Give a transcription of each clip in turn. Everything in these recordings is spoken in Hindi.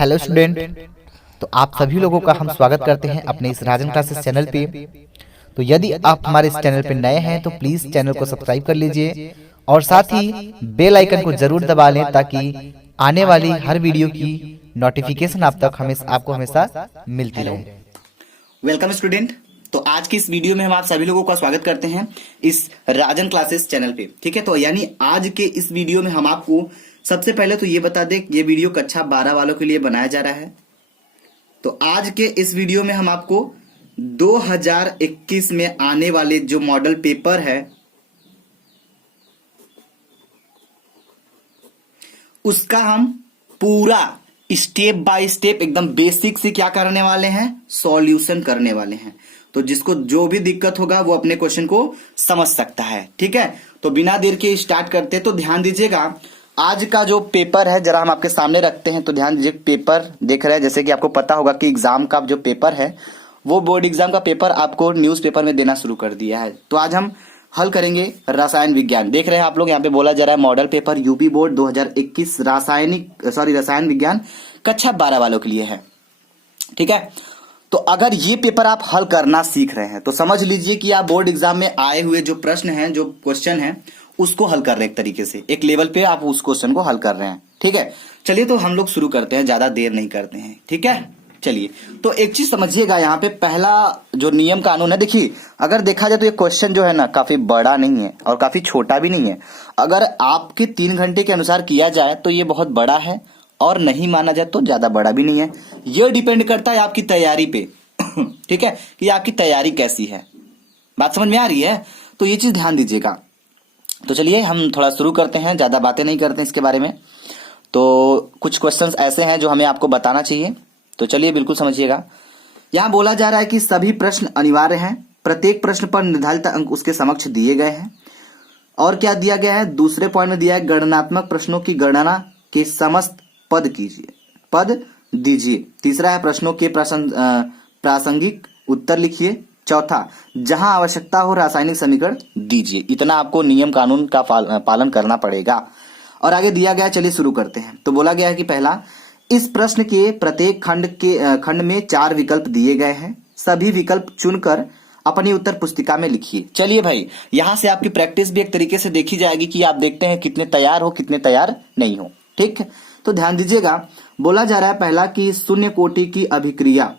Hello student. तो आप सभी लोगों का हम स्वागत करते हैं अपने इस राजन क्लासेस चैनल पे। तो यदि आप हमारे इस चैनल पे नए हैं तो प्लीज़ चैनल को सब्सक्राइब कर लीजिए और साथ ही बेल आइकन को ज़रूर दबा लें ताकि आने वाली हर वीडियो की नोटिफिकेशन आपको हमेशा मिलती रहे। Welcome student. तो आज की इस वीडियो में हम आप सभी लोगों का स्वागत करते हैं इस राजन क्लासेस चैनल पे। ठीक है, तो यानी आज के इस वीडियो में हम आपको सबसे पहले तो ये बता दें ये वीडियो कक्षा 12 वालों के लिए बनाया जा रहा है। तो आज के इस वीडियो में हम आपको 2021 में आने वाले जो मॉडल पेपर है उसका हम पूरा स्टेप बाय स्टेप एकदम बेसिक से क्या करने वाले हैं, सॉल्यूशन करने वाले हैं। तो जिसको जो भी दिक्कत होगा वो अपने क्वेश्चन को समझ सकता है। ठीक है, तो बिना देर के स्टार्ट करते हैं। तो ध्यान दीजिएगा, आज का जो पेपर है जरा हम आपके सामने रखते हैं। तो ध्यान दीजिए, पेपर देख रहे हैं, जैसे कि आपको पता होगा कि एग्जाम का जो पेपर है वो बोर्ड एग्जाम का पेपर आपको न्यूज पेपर में देना शुरू कर दिया है। तो आज हम हल करेंगे रसायन विज्ञान। देख रहे हैं आप लोग, यहाँ पे बोला जा रहा है मॉडल पेपर यूपी बोर्ड 2021 रसायन विज्ञान कक्षा 12 वालों के लिए है। ठीक है, तो अगर ये पेपर आप हल करना सीख रहे हैं तो समझ लीजिए कि आप बोर्ड एग्जाम में आए हुए जो प्रश्न हैं, जो क्वेश्चन हैं, उसको हल कर रहे हैं। एक तरीके से एक लेवल पे आप उस क्वेश्चन को हल कर रहे हैं। ठीक है, चलिए तो हम लोग शुरू करते हैं, ज्यादा देर नहीं करते हैं। ठीक है, चलिए तो एक चीज समझिएगा, यहाँ पे पहला जो नियम कानून है, देखिए अगर देखा जाए तो ये क्वेश्चन जो है ना काफी बड़ा नहीं है और काफी छोटा भी नहीं है। अगर आपके 3 घंटे के अनुसार किया जाए तो ये बहुत बड़ा है और नहीं माना जाए तो ज्यादा बड़ा भी नहीं है। ये डिपेंड करता है आपकी तैयारी पे। ठीक है, कि आपकी तैयारी कैसी है। बात समझ में आ रही है? तो ये चीज ध्यान दीजिएगा। तो चलिए हम थोड़ा शुरू करते हैं, ज्यादा बातें नहीं करते हैं इसके बारे में। तो कुछ क्वेश्चंस ऐसे हैं जो हमें आपको बताना चाहिए, तो चलिए बिल्कुल समझिएगा। यहां बोला जा रहा है कि सभी प्रश्न अनिवार्य हैं, प्रत्येक प्रश्न पर निर्धारित अंक उसके समक्ष दिए गए हैं। और क्या दिया गया है, दूसरे पॉइंट में दिया है गणनात्मक प्रश्नों की गणना के समस्त पद दीजिए। तीसरा है प्रश्नों के प्रासंगिक उत्तर लिखिए। चौथा, जहां आवश्यकता हो रासायनिक समीकरण दीजिए। इतना आपको नियम कानून का पालन करना पड़ेगा। और आगे दिया गया, चलिए शुरू करते हैं। तो बोला गया है कि पहला, इस प्रश्न के प्रत्येक खंड में 4 विकल्प दिए गए हैं, सभी विकल्प चुनकर अपनी उत्तर पुस्तिका में लिखिए। चलिए भाई, यहां से आपकी प्रैक्टिस भी एक तरीके से देखी जाएगी कि आप देखते हैं कितने तैयार हो कितने तैयार नहीं हो। ठीक, तो ध्यान दीजिएगा, बोला जा रहा है पहला कि शून्य कोटि की अभिक्रिया,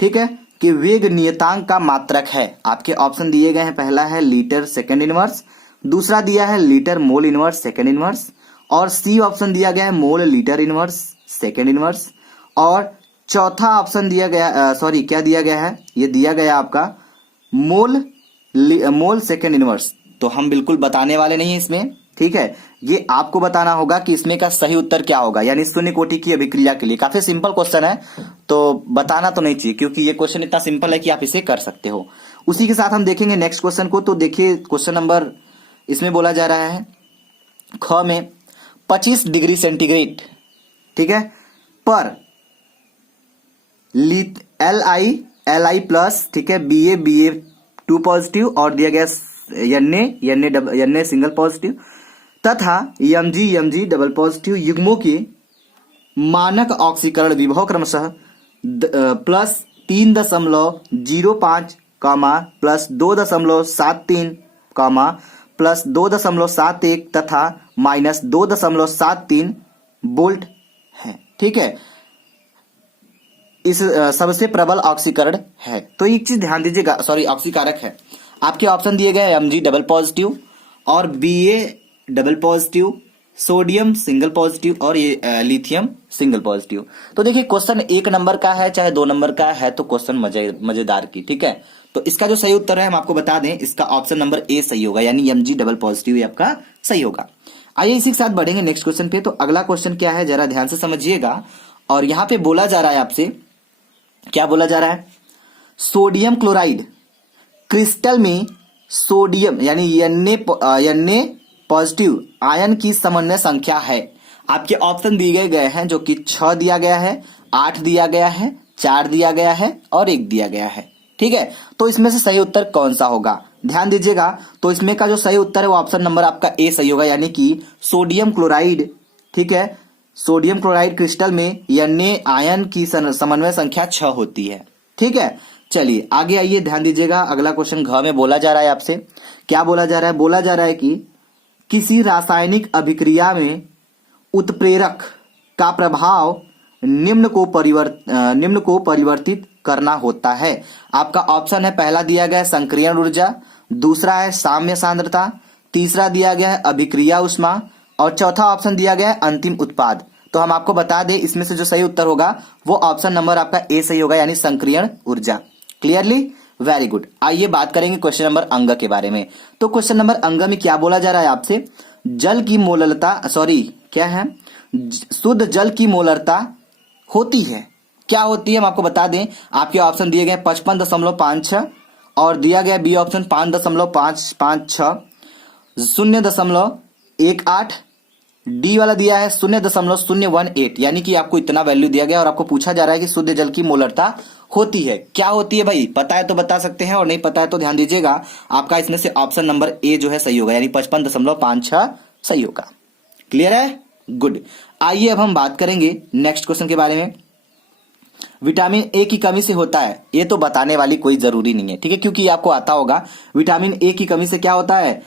ठीक है, कि वेग नियतांक का मात्रक है। आपके ऑप्शन दिए गए हैं, पहला है लीटर सेकंड इनवर्स, दूसरा दिया है litre mole inverse second inverse, और सी ऑप्शन दिया गया है mole litre inverse second inverse, और चौथा ऑप्शन दिया गया क्या दिया गया है, ये दिया गया आपका मोल सेकंड इनवर्स। तो हम बिल्कुल बताने वाले नहीं है इसमें। ठीक है, ये आपको बताना होगा कि इसमें का सही उत्तर क्या होगा, यानी शून्य कोटि की अभिक्रिया के लिए। काफी सिंपल क्वेश्चन है, तो बताना तो नहीं चाहिए क्योंकि ये क्वेश्चन इतना सिंपल है कि आप इसे कर सकते हो। उसी के साथ हम देखेंगे नेक्स्ट क्वेश्चन को। तो देखिए क्वेश्चन नंबर, इसमें बोला जा रहा है ख में 25 डिग्री सेंटीग्रेड, ठीक है, पर एल आई प्लस, ठीक है, बी ए 2 पॉजिटिव, और दिया गया एन सिंगल पॉजिटिव तथा एम जी डबल पॉजिटिव युग्मों के मानक ऑक्सीकरण विभव क्रमशः प्लस 3.05 प्लस 2.73 प्लस 2.71 तथा माइनस 2.73 वोल्ट है। ठीक है, इस सबसे प्रबल ऑक्सीकरण है। तो एक चीज ध्यान दीजिएगा, ऑक्सीकारक है। आपके ऑप्शन दिए गए एम जी डबल पॉजिटिव और B A double positive, sodium single positive और ये लिथियम सिंगल पॉजिटिव। तो देखिए क्वेश्चन 1 नंबर का है चाहे 2 नंबर का है, तो क्वेश्चन मजेदार की। ठीक है, तो इसका जो सही उत्तर है हम आपको बता दें, इसका ऑप्शन नंबर ए सही होगा, यानी एम जी डबल पॉजिटिव ये आपका सही होगा। आइए इसी के साथ बढ़ेंगे नेक्स्ट क्वेश्चन पे। तो अगला क्वेश्चन क्या है, जरा ध्यान से समझिएगा। और यहां पे बोला जा रहा है आपसे, क्या बोला जा रहा है, सोडियम क्लोराइड क्रिस्टल में सोडियम यानी एन पॉजिटिव आयन की समन्वय संख्या है। आपके ऑप्शन दिए गए हैं जो कि 6 दिया गया है, 8 दिया गया है, 4 दिया गया है और 1 दिया गया है। ठीक है, तो इसमें से सही उत्तर कौन सा होगा, ध्यान दीजिएगा। तो इसमें का जो सही उत्तर है वो ऑप्शन नंबर आपका ए सही होगा, यानी कि सोडियम क्लोराइड, ठीक है, सोडियम क्लोराइड क्रिस्टल में Na आयन की समन्वय संख्या 6 होती है। ठीक है, चलिए आगे आइए, ध्यान दीजिएगा। अगला क्वेश्चन घ में बोला जा रहा है आपसे। क्या बोला जा रहा है? बोला जा रहा है कि किसी रासायनिक अभिक्रिया में उत्प्रेरक का प्रभाव निम्न को परिवर्तित करना होता है। आपका ऑप्शन है, पहला दिया गया है संक्रियण ऊर्जा, दूसरा है साम्य सांद्रता, तीसरा दिया गया है अभिक्रिया उष्मा और चौथा ऑप्शन दिया गया है अंतिम उत्पाद। तो हम आपको बता दें, इसमें से जो सही उत्तर होगा वो ऑप्शन नंबर आपका ए सही होगा, यानी संक्रियण ऊर्जा। Clearly, very good. आइए बात करेंगे क्वेश्चन नंबर अंग के बारे में। तो क्वेश्चन नंबर अंग में क्या बोला जा रहा है आपसे? जल की मोलरता, क्या है? शुद्ध जल की मोलरता होती है। क्या होती है हम आपको बता दें। आपके ऑप्शन दिए गए 55.56 और दिया गया बी ऑप्शन 5.556, 0.18, डी वाला दिया है 0.018, यानी कि आपको इतना वैल्यू दिया गया और आपको पूछा जा रहा है कि शुद्ध जल की मोलरता होती है। क्या होती है भाई? पता है तो बता सकते हैं और नहीं पता है तो ध्यान दीजिएगा, आपका इसमें से ऑप्शन नंबर ए जो है सही होगा, यानी 55.56 सही होगा। क्लियर है? गुड। आइए अब हम बात करेंगे नेक्स्ट क्वेश्चन के बारे में। विटामिन ए की कमी से होता है, ये तो बताने वाली कोई जरूरी नहीं है, ठीक है, क्योंकि आपको आता होगा। विटामिन ए की कमी से क्या होता है?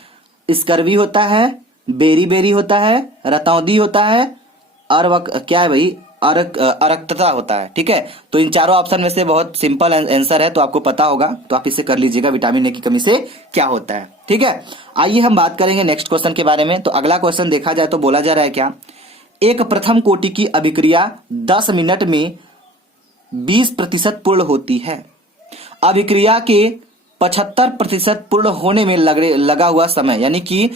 स्कर्वी होता है, बेरी बेरी होता है, रतौंधी होता है और क्या है भाई? अरक्तता होता है। ठीक है, तो इन चारों ऑप्शन में से बहुत सिंपल आंसर है, तो आपको पता होगा, तो आप इसे कर लीजिएगा। विटामिन ए की कमी से क्या होता है? ठीक है, आइए हम बात करेंगे नेक्स्ट क्वेश्चन के बारे में। तो अगला क्वेश्चन देखा जाए तो बोला जा रहा है क्या? एक प्रथम कोटि की अभिक्रिया 10 मिनट में 20% पूर्ण होती है। अभिक्रिया के 75% पूर्ण होने में लगा हुआ समय, यानी कि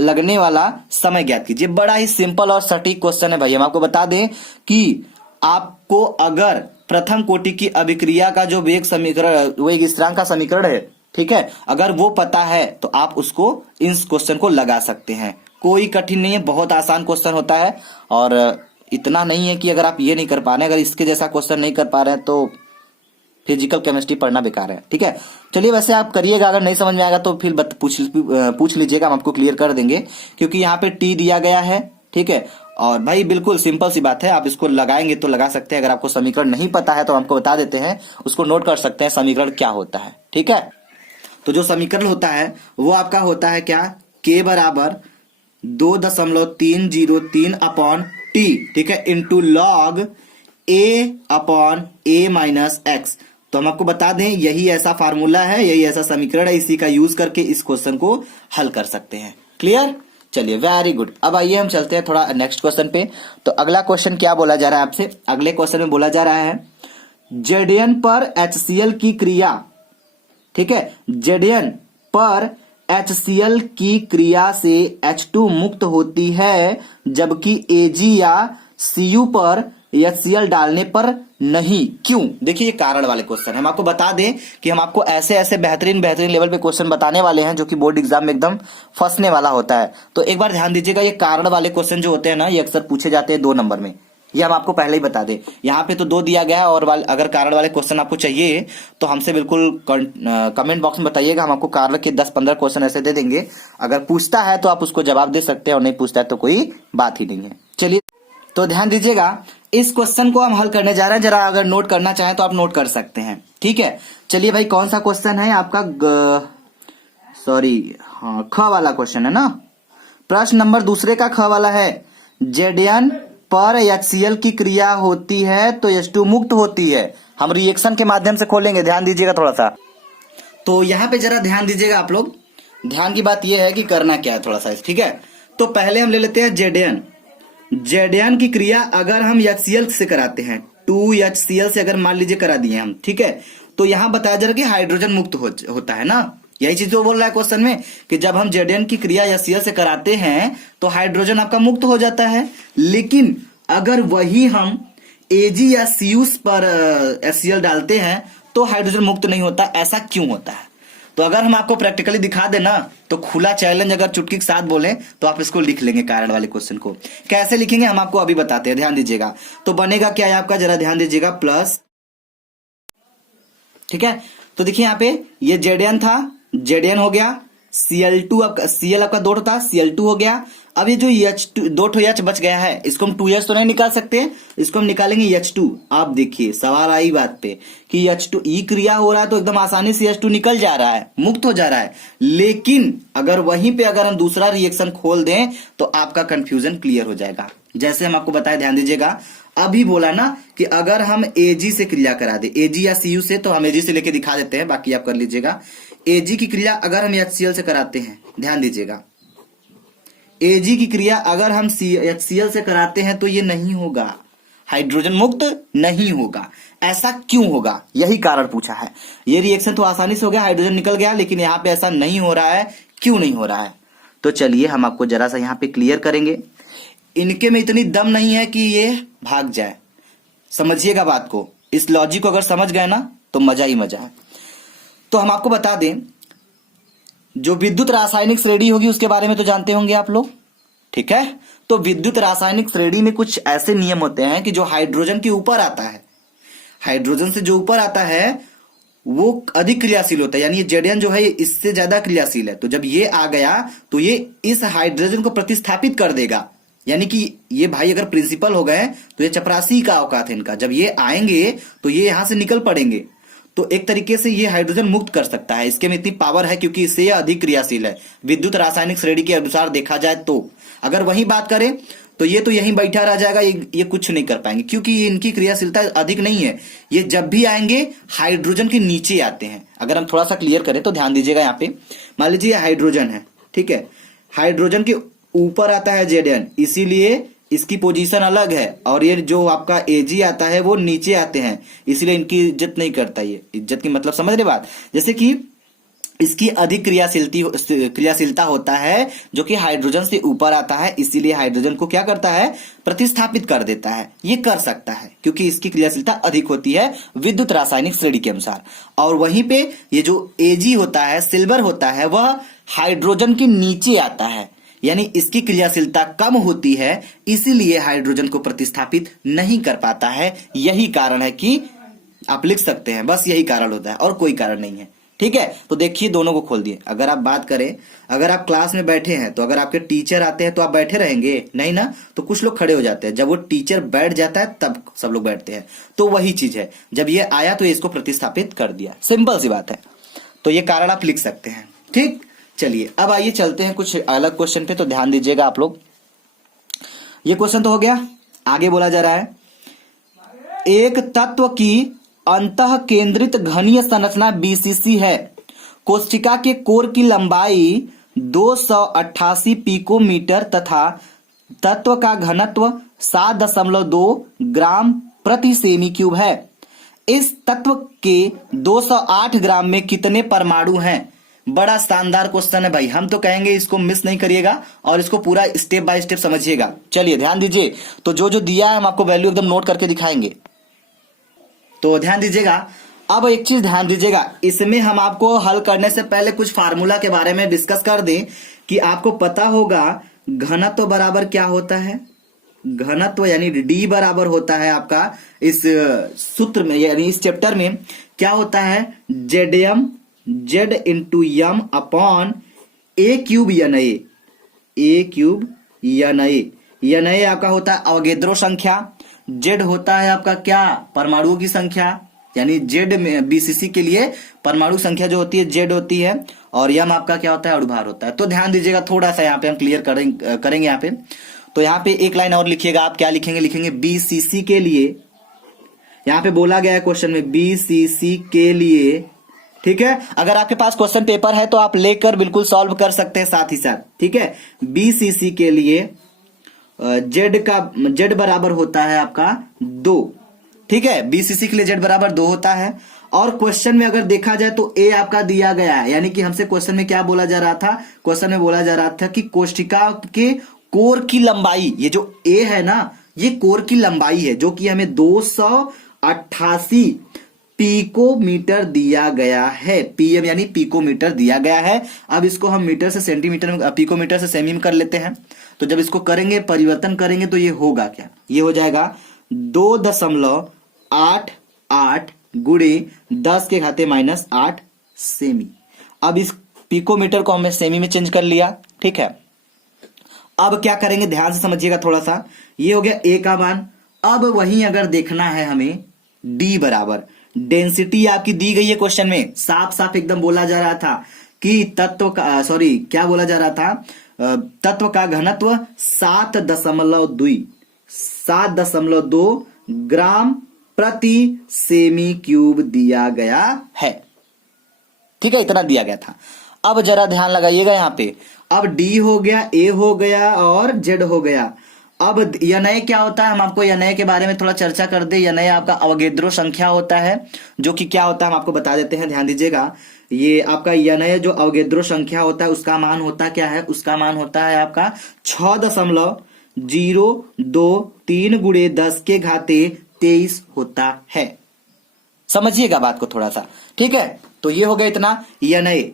लगने वाला समय ज्ञात कीजिए। बड़ा ही सिंपल और सटीक क्वेश्चन है भाई। हम आपको बता दें कि आपको अगर प्रथम कोटि की अभिक्रिया का जो वेग स्थिरांक का समीकरण है, ठीक है, अगर वो पता है तो आप उसको इस क्वेश्चन को लगा सकते हैं। कोई कठिन नहीं है, बहुत आसान क्वेश्चन होता है और इतना नहीं है कि अगर आप ये नहीं कर पा रहे हैं, अगर इसके जैसा क्वेश्चन नहीं कर पा रहे हैं तो फिजिकल केमिस्ट्री पढ़ना बेकार है। ठीक है, चलिए वैसे आप करिएगा, अगर नहीं समझ में आएगा तो फिर पूछ लीजिएगा, हम आपको क्लियर कर देंगे, क्योंकि यहाँ पे टी दिया गया है। ठीक है, और भाई बिल्कुल सिंपल सी बात है, आप इसको लगाएंगे तो लगा सकते हैं। अगर आपको समीकरण नहीं पता है तो हमको बता देते हैं, उसको नोट कर सकते हैं समीकरण क्या होता है। ठीक है, तो जो समीकरण होता है वो आपका होता है क्या? के बराबर 2.303 अपॉन टी, ठीक है, इंटू लॉग ए अपॉन ए माइनस एक्स। तो हम आपको बता दें यही ऐसा फार्मूला है, यही ऐसा समीकरण है, इसी का यूज करके इस क्वेश्चन को हल कर सकते हैं। क्लियर? चलिए, वेरी गुड। अब आइए हम चलते हैं थोड़ा नेक्स्ट क्वेश्चन पे। तो अगला क्वेश्चन क्या बोला जा रहा है आपसे? अगले क्वेश्चन में बोला जा रहा है Zn पर HCl की क्रिया, ठीक है, Zn पर HCl की क्रिया से H2 मुक्त होती है, जबकि Ag या Cu पर HCl डालने पर नहीं। क्यों? देखिए, ये कारण वाले क्वेश्चन है। हम आपको बता दें कि हम आपको ऐसे ऐसे बेहतरीन लेवल पे क्वेश्चन बताने वाले हैं जो कि बोर्ड एग्जाम में एकदम फंसने वाला होता है। तो एक बार ध्यान दीजिएगा, ये कारण वाले क्वेश्चन जो होते हैं ना, ये अक्सर पूछे जाते हैं 2 नंबर में। ये हम आपको पहले ही बता दें, यहाँ पे तो 2 दिया गया है, और अगर कारण वाले क्वेश्चन आपको चाहिए तो हमसे बिल्कुल कमेंट बॉक्स में बताइएगा, हम आपको कारण के 10-15 क्वेश्चन ऐसे दे देंगे। अगर पूछता है तो आप उसको जवाब दे सकते हैं, और नहीं पूछता है तो कोई बात ही नहीं है। चलिए, तो ध्यान दीजिएगा, इस क्वेश्चन को हम हल करने जा रहे हैं। जरा अगर नोट करना चाहें तो आप नोट कर सकते हैं। ठीक है, चलिए भाई, कौन सा क्वेश्चन है आपका? ख वाला क्वेश्चन है ना। प्रश्न नंबर दूसरे का ख वाला है, Zn पर HCl की क्रिया होती है तो H2 मुक्त होती है। हम रिएक्शन के माध्यम से खोलेंगे, ध्यान दीजिएगा थोड़ा सा। तो यहाँ पे जरा ध्यान दीजिएगा आप लोग। ध्यान की बात यह है कि करना क्या है थोड़ा सा, ठीक है। तो पहले हम ले लेते हैं Zn की क्रिया अगर हम HCl से कराते हैं, 2HCl से अगर मान लीजिए करा दिए हम, ठीक है, तो यहां बताया जा रहा है कि हाइड्रोजन मुक्त होता है ना। यही चीज तो बोल रहा है क्वेश्चन में कि जब हम Zn की क्रिया HCl से कराते हैं तो हाइड्रोजन आपका मुक्त हो जाता है। लेकिन अगर वही हम Ag या Cu पर HCl डालते हैं तो हाइड्रोजन मुक्त नहीं होता। ऐसा क्यों होता है? तो अगर हम आपको प्रैक्टिकली दिखा देना तो खुला चैलेंज, अगर चुटकी के साथ बोले तो आप इसको लिख लेंगे कारण वाले क्वेश्चन को। कैसे लिखेंगे हम आपको अभी बताते हैं, ध्यान दीजिएगा। तो बनेगा क्या है आपका, जरा ध्यान दीजिएगा, प्लस, ठीक है। तो देखिए यहाँ पे ये Zn था, Zn हो गया, Cl2 आपका Cl आपका 2 था, Cl2 हो गया। अब ये जो H2 2 H बच गया है, इसको हम 2H तो नहीं निकाल सकते, इसको हम निकालेंगे H2। आप देखिए सवाल आई बात पे कि H2 ई क्रिया हो रहा है तो एकदम आसानी से H2 निकल जा रहा है, मुक्त हो जा रहा है। लेकिन अगर वहीं पे अगर हम दूसरा रिएक्शन खोल दें तो आपका कंफ्यूजन क्लियर हो जाएगा। जैसे हम आपको बताए, ध्यान दीजिएगा, अभी बोला ना कि अगर हम Ag से क्रिया करा दे, Ag या Cu से, तो हम Ag से लेके दिखा देते हैं, बाकी आप कर लीजिएगा। Ag की क्रिया अगर हम HCl से कराते हैं, ध्यान दीजिएगा, Ag की क्रिया अगर हम HCl से कराते हैं तो ये नहीं होगा, हाइड्रोजन मुक्त नहीं होगा। ऐसा क्यों होगा, यही कारण पूछा है। ये रिएक्शन तो आसानी से हो गया, हाइड्रोजन निकल गया, लेकिन यहाँ पे ऐसा नहीं हो रहा है, क्यों नहीं हो रहा है? तो चलिए हम आपको जरा सा यहाँ पे क्लियर करेंगे। इनके में इतनी दम नहीं है कि ये भाग जाए, समझिएगा बात को। इस लॉजिक को अगर समझ गए ना तो मजा ही मजा है। तो हम आपको बता दें, जो विद्युत रासायनिक श्रेणी होगी उसके बारे में तो जानते होंगे आप लोग, ठीक है। तो विद्युत रासायनिक श्रेणी में कुछ ऐसे नियम होते हैं कि जो हाइड्रोजन के ऊपर आता है, हाइड्रोजन से जो ऊपर आता है वो अधिक क्रियाशील होता है, यानी ये Zn जो है इससे ज्यादा क्रियाशील है। तो जब ये आ गया तो ये इस हाइड्रोजन को प्रतिस्थापित कर देगा, यानी कि ये भाई अगर प्रिंसिपल हो गए तो ये चपरासी का औकात है इनका। जब ये आएंगे तो ये यहां से निकल पड़ेंगे, तो एक तरीके से ये हाइड्रोजन मुक्त कर सकता है। इसके में इतनी पावर है क्योंकि इससे ये अधिक क्रियाशील है विद्युत रासायनिक श्रेणी के अनुसार देखा जाए तो। अगर वही बात करें तो यहीं बैठा रह जाएगा, ये कुछ नहीं कर पाएंगे क्योंकि ये इनकी क्रियाशीलता अधिक नहीं है। ये जब भी आएंगे हाइड्रोजन के नीचे आते हैं। अगर हम थोड़ा सा क्लियर करें तो ध्यान दीजिएगा, यहाँ पे मान लीजिए हाइड्रोजन है, ठीक है, हाइड्रोजन के ऊपर आता है Zn, इसीलिए इसकी पोजीशन अलग है, और ये जो आपका Ag आता है वो नीचे आते हैं, इसलिए इनकी इज्जत नहीं करता। ये इज्जत की मतलब समझ रहे बात, जैसे कि इसकी अधिक क्रियाशीलता होता है जो कि हाइड्रोजन से ऊपर आता है, इसीलिए हाइड्रोजन को क्या करता है, प्रतिस्थापित कर देता है। ये कर सकता है क्योंकि इसकी क्रियाशीलता अधिक होती है विद्युत रासायनिक श्रेणी के अनुसार। और वहीं पे ये जो Ag होता है, सिल्वर होता है, वह हाइड्रोजन के नीचे आता है, यानी इसकी क्रियाशीलता कम होती है, इसीलिए हाइड्रोजन को प्रतिस्थापित नहीं कर पाता है। यही कारण है कि आप लिख सकते हैं, बस यही कारण होता है और कोई कारण नहीं है, ठीक है। तो देखिए दोनों को खोल दिए। अगर आप बात करें, अगर आप क्लास में बैठे हैं तो अगर आपके टीचर आते हैं तो आप बैठे रहेंगे नहीं ना, तो कुछ लोग खड़े हो जाते हैं। जब वो टीचर बैठ जाता है तब सब लोग बैठते हैं। तो वही चीज है, जब ये आया तो इसको प्रतिस्थापित कर दिया, सिंपल सी बात है। तो ये कारण आप लिख सकते हैं, ठीक। चलिए अब आइए चलते हैं कुछ अलग क्वेश्चन पे, तो ध्यान दीजिएगा आप लोग। ये क्वेश्चन तो हो गया। आगे बोला जा रहा है, एक तत्व की अंतः केंद्रित घनीय संरचना BCC है, कोशिका के कोर की लंबाई 288 पिकोमीटर तथा तत्व का घनत्व 7.2 ग्राम प्रति सेमी क्यूब है। इस तत्व के 208 ग्राम में कितने परमाणु हैं? बड़ा शानदार क्वेश्चन है भाई, हम तो कहेंगे इसको मिस नहीं करिएगा और इसको पूरा स्टेप बाय स्टेप समझिएगा। चलिए ध्यान दीजिए, तो जो दिया है हम आपको वैल्यू एकदम नोट करके दिखाएंगे, तो ध्यान दीजिएगा। अब एक चीज ध्यान दीजिएगा, इसमें हम आपको हल करने से पहले कुछ फार्मूला के बारे में डिस्कस कर दें कि आपको पता होगा घनत्व बराबर क्या होता है। घनत्व यानी D बराबर होता है आपका, इस सूत्र में यानी इस चैप्टर में क्या होता है, Z into M upon A cube NA, A cube NA आपका होता है अवोगैड्रो संख्या, Z होता है आपका क्या, परमाणुओं की संख्या, यानी Z में BCC के लिए परमाणु संख्या जो होती है Z होती है, और M आपका क्या होता है, अणुभार होता है। तो ध्यान दीजिएगा, थोड़ा सा यहाँ पे हम क्लियर करेंगे यहाँ पे। तो यहाँ पे एक लाइन और लिखिएगा, आप क्या लिखेंगे BCC के लिए, यहाँ पे बोला गया है क्वेश्चन में BCC के लिए, ठीक है। अगर आपके पास क्वेश्चन पेपर है तो आप लेकर बिल्कुल सॉल्व कर सकते हैं साथ ही साथ, ठीक है। BCC के लिए Z बराबर होता है आपका 2, ठीक है। BCC के लिए Z बराबर 2 होता है। और क्वेश्चन में अगर देखा जाए तो A आपका दिया गया है, यानी कि हमसे क्वेश्चन में क्या बोला जा रहा था, क्वेश्चन में बोला जा रहा था कि कोशिका के कोर की लंबाई, ये जो A है ना, ये कोर की लंबाई है जो कि हमें 288 पिकोमीटर दिया गया है, PM यानी पिकोमीटर दिया गया है। अब इसको हम मीटर से सेंटीमीटर में, पिकोमीटर से सेमी में कर लेते हैं। तो जब इसको करेंगे, परिवर्तन करेंगे, तो ये होगा क्या, ये हो जाएगा 2.88 गुणे 10 के घाते -8 सेमी। अब इस पिकोमीटर को हमने सेमी में चेंज कर लिया, ठीक है। अब क्या करेंगे, ध्यान से समझिएगा थोड़ा सा। ये हो गया ए का मान। अब वहीं अगर देखना है हमें डी बराबर, डेंसिटी आपकी दी गई है क्वेश्चन में, साफ साफ एकदम बोला जा रहा था कि तत्व का, सॉरी क्या बोला जा रहा था, तत्व का घनत्व 7.2 ग्राम प्रति सेमी क्यूब दिया गया है, ठीक है, इतना दिया गया था। अब जरा ध्यान लगाइएगा यहाँ पे, अब डी हो गया, ए हो गया और जेड हो गया। अब यनय क्या होता है, हम आपको यनय के बारे में थोड़ा चर्चा कर दे। यनय आपका अवगेद्रो संख्या होता है, जो कि क्या होता है हम आपको बता देते हैं, ध्यान दीजिएगा। ये आपका यनय जो अवगेद्रो संख्या होता है उसका मान होता क्या है, उसका मान होता है आपका 6.023 गुणे 10 के घाते 23 होता है। समझिएगा बात को थोड़ा सा, ठीक है। तो ये हो गया इतना यनय।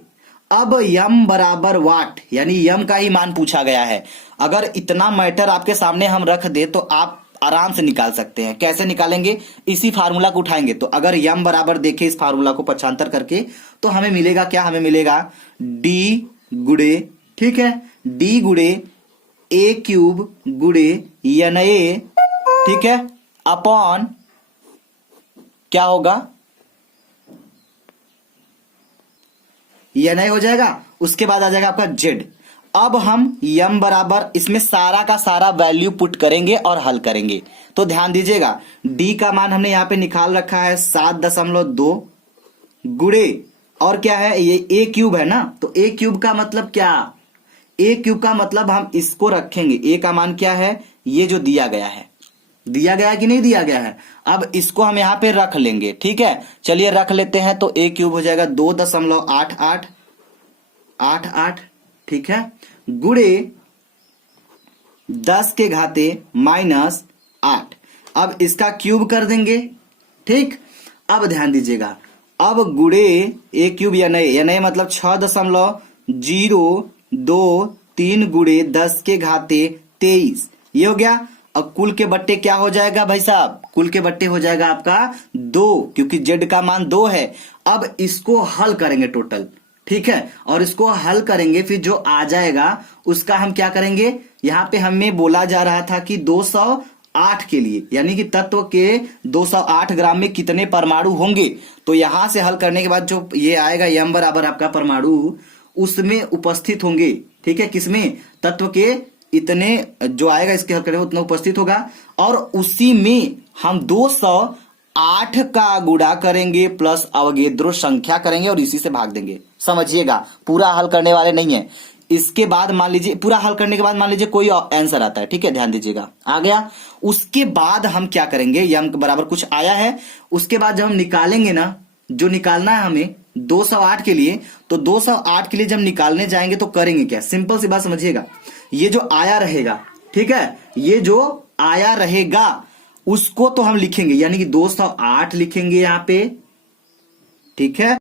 अब यम बराबर वाट, यानी यम का ही मान पूछा गया है। अगर इतना मैटर आपके सामने हम रख दे तो आप आराम से निकाल सकते हैं। कैसे निकालेंगे, इसी फार्मूला को उठाएंगे। तो अगर यम बराबर देखें इस फार्मूला को पक्षांतर करके, तो हमें मिलेगा क्या, हमें मिलेगा डी गुणे, ठीक है, डी गुणे ए क्यूब गुणे यनए, ठीक है, अपॉन क्या होगा, यनय हो जाएगा। उसके बाद आ जाएगा आपका जेड। अब हम यम बराबर इसमें सारा का सारा वैल्यू पुट करेंगे और हल करेंगे। तो ध्यान दीजिएगा, डी का मान हमने यहां पे निकाल रखा है 7.2 गुणे, और क्या है ये ए क्यूब है ना, तो ए क्यूब का मतलब क्या, ए क्यूब का मतलब हम इसको रखेंगे, ए का मान क्या है, ये जो दिया गया है, दिया गया है कि नहीं दिया गया है, अब इसको हम यहां पे रख लेंगे, ठीक है। चलिए रख लेते हैं, तो ए क्यूब हो जाएगा 2.8888, ठीक है, गुणे 10 के घाते -8। अब इसका क्यूब कर देंगे, ठीक। अब ध्यान दीजिएगा, अब गुणे ए क्यूब यनय मतलब 6.023 गुणे 10 के घाते 23, ये हो गया। अब कुल के बट्टे क्या हो जाएगा भाई साहब, कुल के बट्टे हो जाएगा आपका 2, क्योंकि जेड का मान 2 है। अब इसको हल करेंगे टोटल, ठीक है, और इसको हल करेंगे, फिर जो आ जाएगा उसका हम क्या करेंगे, यहां पे हमें बोला जा रहा था कि 208 के लिए, यानी कि तत्व के 208 ग्राम में कितने परमाणु होंगे। तो यहां से हल करने के बाद जो ये आएगा यम बराबर आपका परमाणु उसमें उपस्थित होंगे, ठीक है, किसमें, तत्व के इतने जो आएगा इसके हल करें उतना उपस्थित होगा, और उसी में हम 208 का गुणा करेंगे प्लस अवगेद्रो संख्या करेंगे और इसी से भाग देंगे। समझिएगा, पूरा हल करने वाले नहीं है। इसके बाद मान लीजिए, पूरा हल करने के बाद मान लीजिए कोई आंसर आता है, ठीक है, ध्यान दीजिएगा, आ गया। उसके बाद हम क्या करेंगे, यम बराबर कुछ आया है, उसके बाद जब हम निकालेंगे ना, जो निकालना है हमें 208 के लिए, तो 208 के लिए जब निकालने जाएंगे तो करेंगे क्या, सिंपल सी बात समझिएगा, ये जो आया रहेगा, ठीक है, ये जो आया रहेगा उसको तो हम लिखेंगे, यानी कि 208 लिखेंगे यहां पे, ठीक है,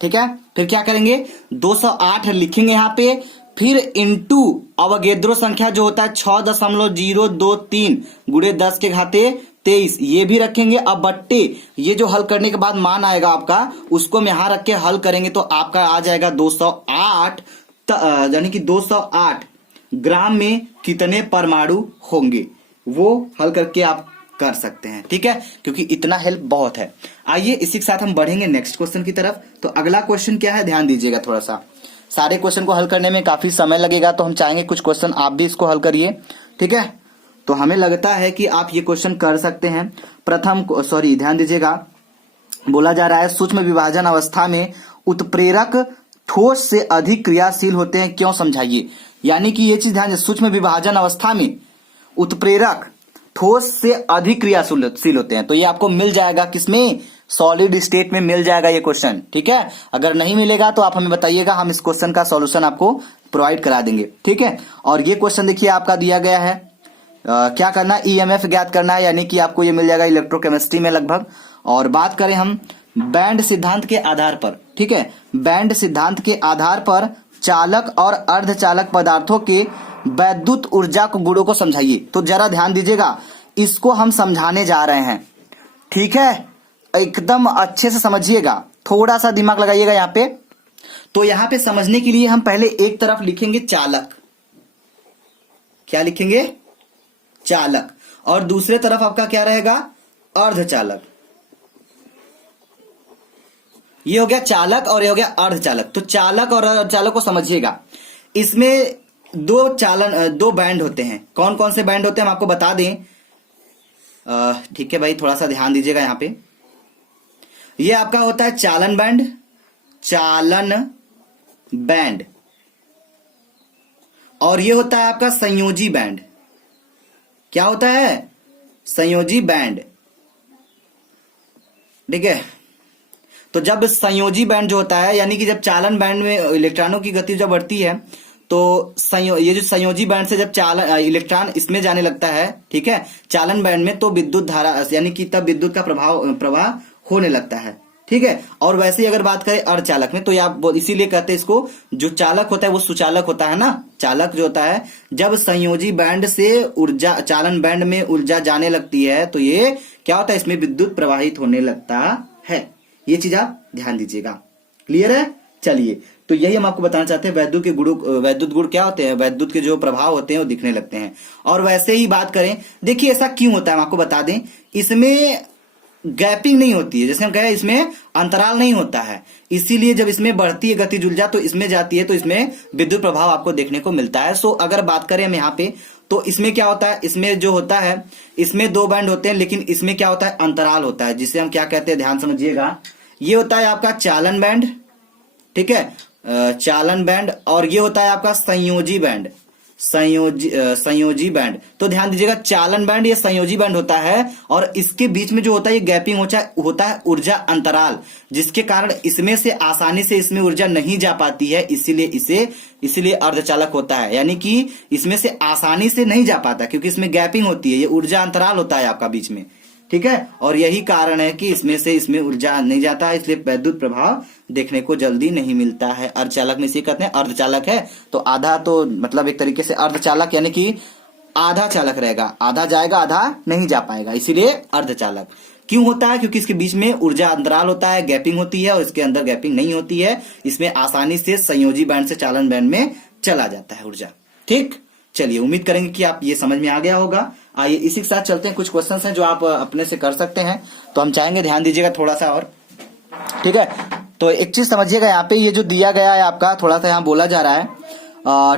ठीक है। फिर क्या करेंगे, 208 लिखेंगे यहां पे, फिर इनटू अवगेद्रो संख्या जो होता है 6.023 गुणे 10 के घाते 23, ये भी रखेंगे। अब बट्टे ये जो हल करने के बाद मान आएगा आपका, उसको हम यहां रख के हल करेंगे, तो आपका आ जाएगा 208, यानी कि 208 ग्राम में कितने परमाणु होंगे, वो हल करके आप कर सकते हैं, ठीक है, क्योंकि इतना हेल्प बहुत है। आइए इसी के साथ हम बढ़ेंगे नेक्स्ट क्वेश्चन की तरफ। तो अगला क्वेश्चन क्या है, ध्यान दीजिएगा थोड़ा सा, सारे क्वेश्चन को हल करने में काफी समय लगेगा, तो हम चाहेंगे कुछ क्वेश्चन आप भी इसको हल करिए, ठीक है। तो हमें लगता है कि आप ये क्वेश्चन कर सकते हैं। प्रथम, सॉरी ध्यान दीजिएगा, बोला जा रहा है सूक्ष्म विभाजन अवस्था में उत्प्रेरक ठोस से अधिक क्रियाशील होते हैं, क्यों, समझाइए। यानी कि ये चीज ध्यान, सूक्ष्म विभाजन अवस्था में उत्प्रेरक ठोस से अधिक क्रियाशील होते हैं, तो ये आपको मिल जाएगा किसमें, सॉलिड स्टेट में मिल जाएगा ये क्वेश्चन, ठीक है। अगर नहीं मिलेगा तो आप हमें बताइएगा, हम इस क्वेश्चन का सॉल्यूशन आपको प्रोवाइड करा देंगे, ठीक है। और ये क्वेश्चन देखिए आपका दिया गया है, क्या करना है, ईएमएफ ज्ञात करना है, यानी कि आपको ये मिल जाएगा इलेक्ट्रोकेमिस्ट्री में लगभग। और बात करें हम बैंड सिद्धांत के आधार पर, ठीक है, बैंड सिद्धांत के आधार पर चालक और अर्धचालक पदार्थों के वैद्युत ऊर्जा को गुणों को समझाइए। तो जरा ध्यान दीजिएगा, इसको हम समझाने जा रहे हैं, ठीक है, एकदम अच्छे से समझिएगा, थोड़ा सा दिमाग लगाइएगा यहाँ पे। तो यहां पे समझने के लिए हम पहले एक तरफ लिखेंगे चालक, क्या लिखेंगे? चालक। और दूसरे तरफ आपका क्या रहेगा? अर्धचालक। ये हो गया चालक और ये हो गया अर्धचालक। तो चालक और अर्धचालक को समझिएगा। इसमें दो बैंड होते हैं। कौन कौन से बैंड होते हैं हम आपको बता दें। ठीक है भाई, थोड़ा सा ध्यान दीजिएगा यहां पे। ये आपका होता है चालन बैंड, चालन बैंड। और ये होता है आपका संयोजी बैंड। क्या होता है? संयोजी बैंड। ठीक है। तो जब संयोजी बैंड जो होता है, यानी कि जब चालन बैंड में इलेक्ट्रॉनों की गति जब बढ़ती है, तो ये जो संयोजी बैंड से जब इलेक्ट्रॉन इसमें जाने लगता है, ठीक है, चालन बैंड में, तो विद्युत धारा यानी कि तब विद्युत का प्रवाह होने लगता है। ठीक है। और वैसे ही अगर बात करें अर्धचालक में, तो ये आप इसीलिए कहते हैं इसको, जो चालक होता है वो सुचालक होता है ना। चालक जो होता है, जब संयोजी बैंड से ऊर्जा चालन बैंड में ऊर्जा जाने लगती है, तो ये क्या होता है? इसमें विद्युत प्रवाहित होने लगता है। ये चीज आप ध्यान दीजिएगा। क्लियर है? चलिए, तो यही हम आपको बताना चाहते हैं। वैद्युत गुण क्या होते हैं? वैद्युत के जो प्रभाव होते हैं वो दिखने लगते हैं। और वैसे ही बात करें, देखिए ऐसा क्यों होता है हम आपको बता दें। इसमें गैपिंग नहीं होती है, जैसे हम कहें इसमें अंतराल नहीं होता है, इसीलिए जब इसमें बढ़ती है गतिज ऊर्जा तो इसमें जाती है, तो इसमें विद्युत प्रभाव आपको देखने को मिलता है। सो अगर बात करें हम यहाँ पे, तो इसमें क्या होता है? इसमें जो होता है, इसमें दो बैंड होते हैं, लेकिन इसमें क्या होता है? अंतराल होता है, जिसे हम क्या कहते हैं? ध्यान समझिएगा। ये होता है आपका चालन बैंड, ठीक है, चालन बैंड। और ये होता है आपका संयोजी बैंड, संयोजी बैंड। तो ध्यान दीजिएगा, चालन बैंड ये संयोजी बैंड होता है, और इसके बीच में जो होता है ये गैपिंग होता है ऊर्जा अंतराल, जिसके कारण इसमें से आसानी से इसमें ऊर्जा नहीं जा पाती है, इसीलिए अर्धचालक होता है। यानी कि इसमें से आसानी से नहीं जा पाता, क्योंकि इसमें गैपिंग होती है, ये ऊर्जा अंतराल होता है आपका बीच में। ठीक है। और यही कारण है कि इसमें ऊर्जा नहीं जाता, इसलिए वैद्युत प्रभाव देखने को जल्दी नहीं मिलता है। अर्धचालक में इसे कहते हैं। अर्धचालक है तो आधा, तो मतलब एक तरीके से अर्धचालक यानी कि आधा चालक रहेगा, आधा जाएगा आधा नहीं जा पाएगा, इसीलिए अर्धचालक। क्यों होता है? क्योंकि इसके बीच में ऊर्जा अंतराल होता है, गैपिंग होती है, और इसके अंदर गैपिंग नहीं होती है। इसमें आसानी से संयोजी बैंड से चालन बैंड में चला जाता है ऊर्जा। ठीक, चलिए, उम्मीद करेंगे कि आप ये समझ में आ गया होगा। आइए इसी के साथ चलते हैं। कुछ क्वेश्चंस हैं जो आप अपने से कर सकते हैं, तो हम चाहेंगे ध्यान दीजिएगा थोड़ा सा और। ठीक है। तो एक चीज समझिएगा, यहाँ पे ये जो दिया गया है आपका, थोड़ा सा यहाँ बोला जा रहा है,